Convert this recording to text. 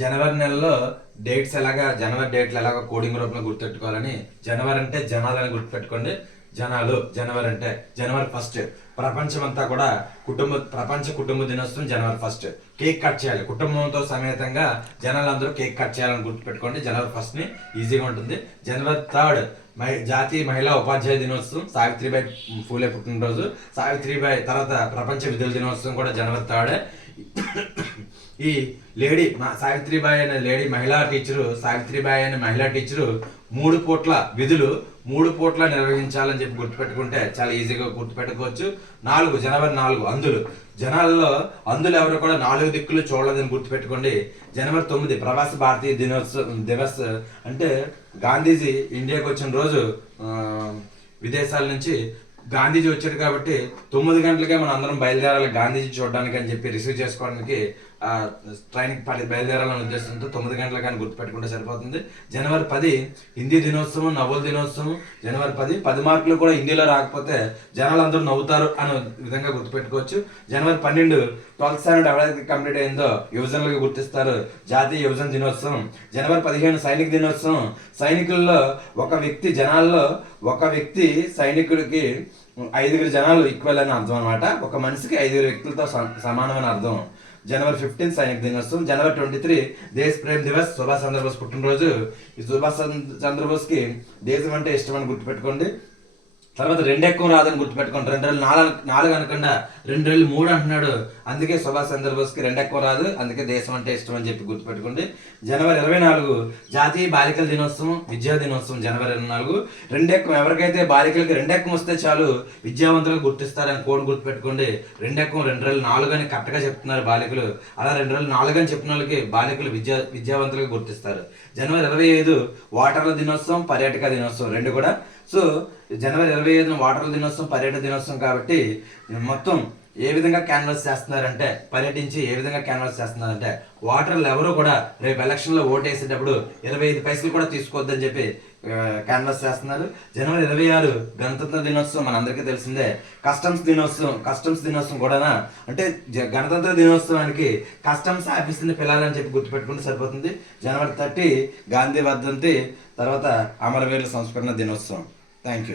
జనవరి నెలలో డేట్స్ ఎలాగా జనవరి డేట్లు ఎలాగో కోడింగ్ రూపంలో గుర్తుపెట్టుకోవాలని జనవరి అంటే జనాలని గుర్తుపెట్టుకోండి. జనాలు జనవరి అంటే జనవరి ఫస్ట్ ప్రపంచమంతా కూడా ప్రపంచ కుటుంబ దినోత్సవం జనవరి ఫస్ట్. కేక్ కట్ చేయాలి కుటుంబంతో సమేతంగా జనాలందరూ కేక్ కట్ చేయాలని గుర్తుపెట్టుకోండి. జనవరి ఫస్ట్ ని ఈజీగా ఉంటుంది. జనవరి థర్డ్ జాతీయ మహిళా ఉపాధ్యాయ దినోత్సవం, సావిత్రిబాయి ఫూలే పుట్టినరోజు. సావిత్రిబాయి తర్వాత ప్రపంచ విధుల దినోత్సవం కూడా జనవరి థర్డ్. ఈ లేడీ సావిత్రిబాయి అనే లేడీ మహిళా టీచరు, సావిత్రిబాయి అనే మహిళా టీచరు 3 పూట్ల విధులు 3 పూట్ల నిర్వహించాలని చెప్పి గుర్తుపెట్టుకుంటే చాలా ఈజీగా గుర్తుపెట్టుకోవచ్చు. జనవరి 4 అందులు. జనాల్లో అందులు ఎవరు కూడా 4 దిక్కులు చూడలేదని గుర్తుపెట్టుకోండి. జనవరి 9 ప్రవాస భారతీయ దివస్ అంటే గాంధీజీ ఇండియాకి వచ్చిన రోజు. విదేశాల నుంచి గాంధీజీ వచ్చాడు కాబట్టి 9 గంటలకే మనం అందరం బయలుదేరాలి గాంధీజీ చూడడానికి అని చెప్పి రిసీవ్ చేసుకోవడానికి ట్రైన్కి బయలుదేరాలనే ఉద్దేశంతో 9 గంటలకు కానీ గుర్తుపెట్టుకుంటే సరిపోతుంది. జనవరి 10 హిందీ దినోత్సవం, నవ్వుల దినోత్సవం. జనవరి 10 మార్కులు కూడా హిందీలో రాకపోతే జనాలందరూ నవ్వుతారు అనే విధంగా గుర్తుపెట్టుకోవచ్చు. జనవరి 12 12th స్టాండర్డ్ ఎవరైతే కంప్లీట్ అయిందో యువజనులకు గుర్తిస్తారు, జాతీయ యువజన దినోత్సవం. జనవరి 15 సైనిక దినోత్సవం. సైనికుల్లో జనాల్లో ఒక వ్యక్తి సైనికుడికి 5 జనాలు ఈక్వల్ అని అర్థం అనమాట. ఒక మనిషికి 5 వ్యక్తులతో సమానమైన అర్థం. జనవరి 15 సైనిక దినోత్సవం. జనవరి 23 దేశ్ ప్రేమ్ దివస్, సుభాష్ చంద్రబోస్ పుట్టినరోజు. ఈ సుభాష్ చంద్రబోస్ కి దేశం అంటే ఇష్టం అని గుర్తుపెట్టుకోండి. తర్వాత 2 ఎక్కువ రాదని గుర్తుపెట్టుకోండి. 2 4 అనకుండా 2 3 అంటున్నాడు. అందుకే సుభాష్ చంద్రబోస్ కి 2 ఎక్కువ రాదు, అందుకే దేశం అంటే ఇష్టం అని చెప్పి గుర్తుపెట్టుకోండి. జనవరి 24 జాతీయ బాలికల దినోత్సవం, విద్యా దినోత్సవం. జనవరి 24 2 ఎక్కువ ఎవరికైతే బాలికలకి 2 ఎక్కువ వస్తే చాలు విద్యావంతులకు గుర్తిస్తారని కోడ్ గుర్తుపెట్టుకోండి. 2 ఎక్కువ 2 4 అని కరెక్ట్గా చెప్తున్నారు బాలికలు. అలా 2 4 అని చెప్పిన వాళ్ళకి బాలికలు విద్యావంతులకు గుర్తిస్తారు. జనవరి 25 వాటర్ల దినోత్సవం, పర్యాటక దినోత్సవం 2 కూడా. సో జనవరి 25 వాటర్ల దినోత్సవం, పర్యాటక దినోత్సవం కాబట్టి మొత్తం ఏ విధంగా క్యాన్వాస్ చేస్తున్నారంటే పర్యటించి ఏ విధంగా క్యాన్వాస్ చేస్తున్నారంటే వాటర్లు ఎవరు కూడా రేపు ఎలక్షన్లో ఓటు వేసేటప్పుడు 25 పైసలు కూడా తీసుకోవద్దని చెప్పి క్యాన్వాస్ చేస్తున్నారు. జనవరి 26 గణతంత్ర దినోత్సవం మనందరికీ తెలిసిందే. కస్టమ్స్ దినోత్సవం కూడా. అంటే గణతంత్ర దినోత్సవానికి కస్టమ్స్ ఆఫీస్ని పిలాలని చెప్పి గుర్తుపెట్టుకుంటే సరిపోతుంది. జనవరి 30 గాంధీ వర్ధంతి. తర్వాత అమరవీరుల సంస్మరణ దినోత్సవం. Thank you.